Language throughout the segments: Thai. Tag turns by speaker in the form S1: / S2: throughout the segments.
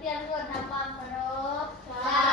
S1: અત્યંત તપ કરો.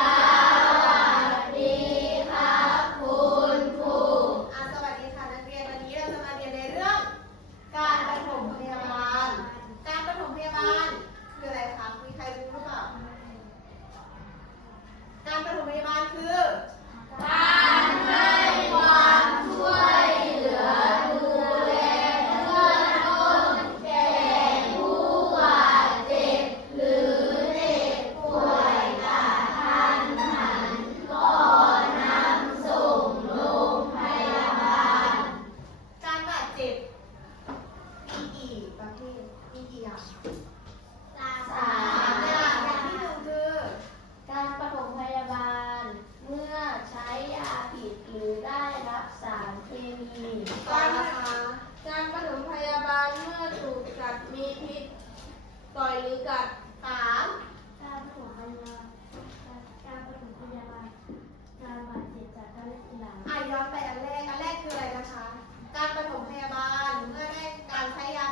S1: ดมีพิ
S2: ษต่อยหรือกัด
S1: สาม
S3: การปฐมพยาบาลการผสมพยาบาลการบาดเจ็บจากการเล่นกีฬา
S1: อะย้อนไปอันแรก อันแรกคืออะไรนะคะ การผสมพยาบาลเมื่อได้การใช้ยา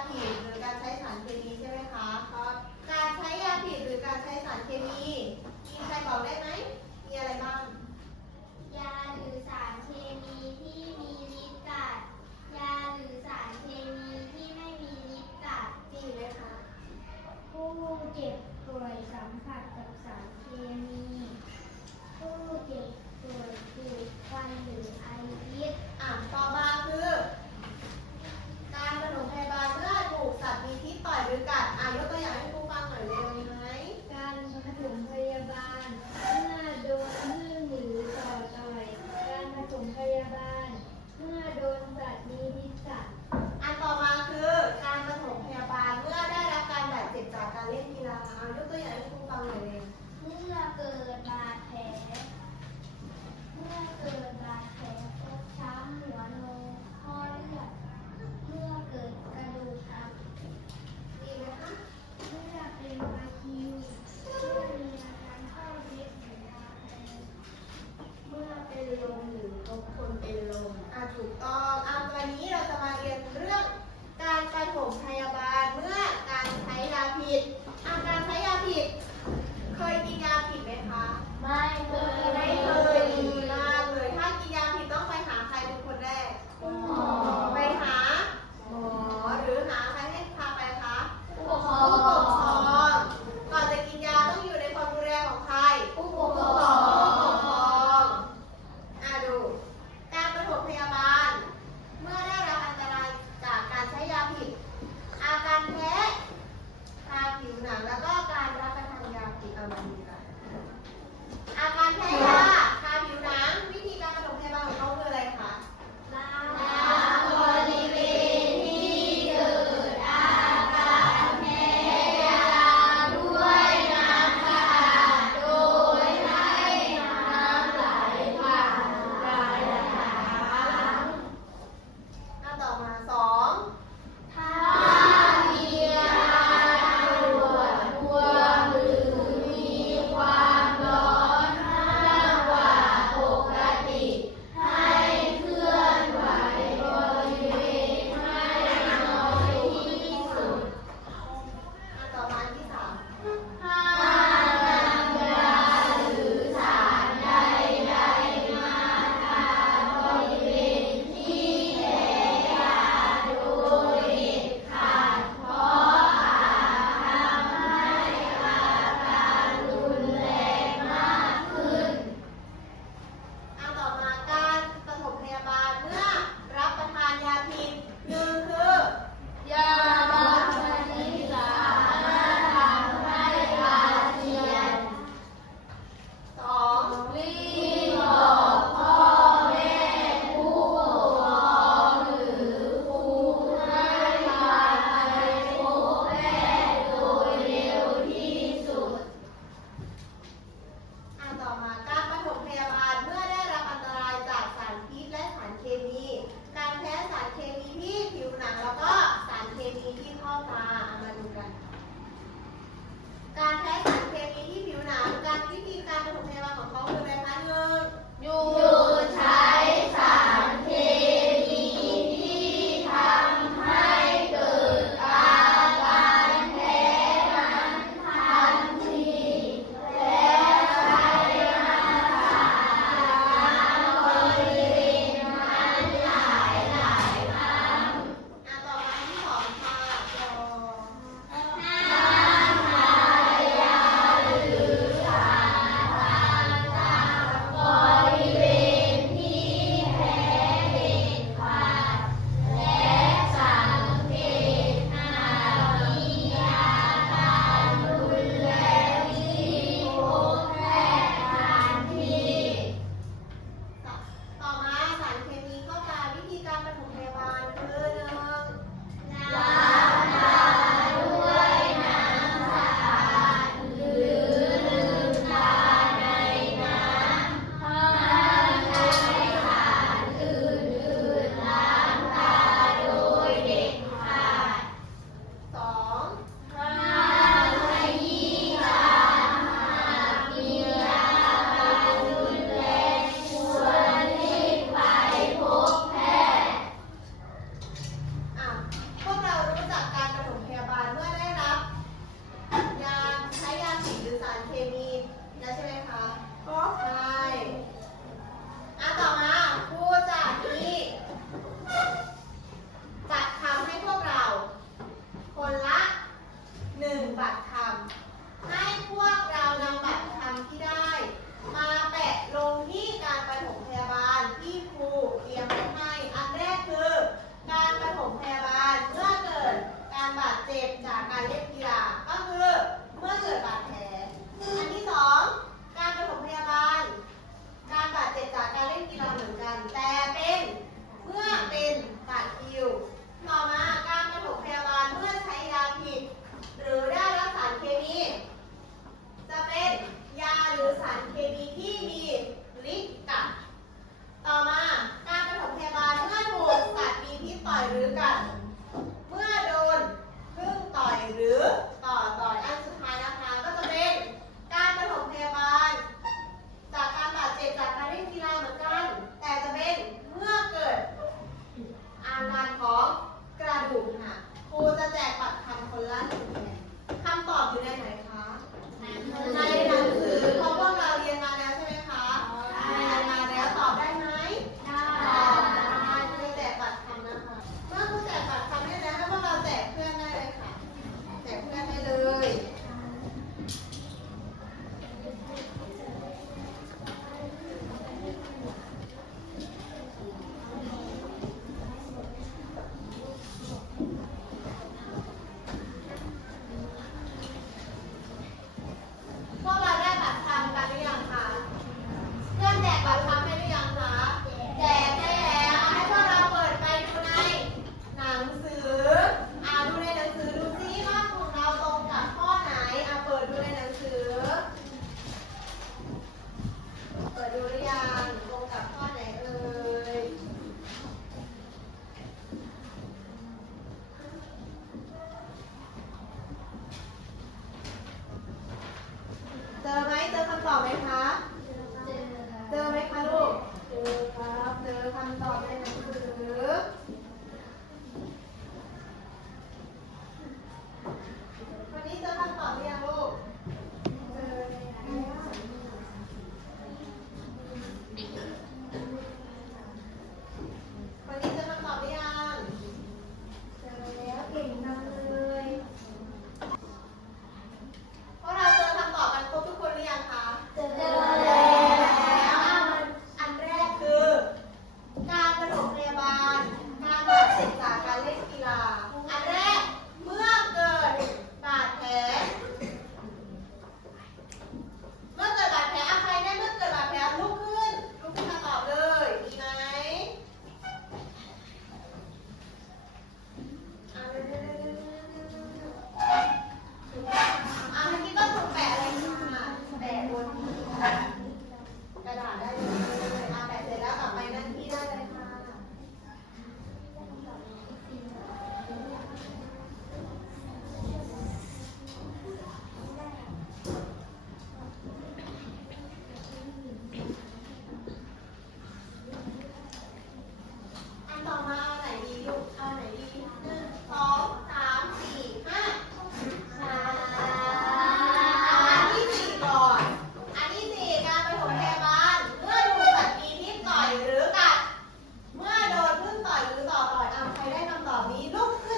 S1: เล่นกีฬาเอายกตัวอย่างให้ครูฟังหน่อยเลยเมื่อเกิดบาดแผล เมื่อเกิดบาดแผลฟกช้ำหัวโนคอเลือดิด อาการใช้ยาผิด เคยกินยาผิดไหมคะ ไม่เคยไม่เคย naman nila. ได้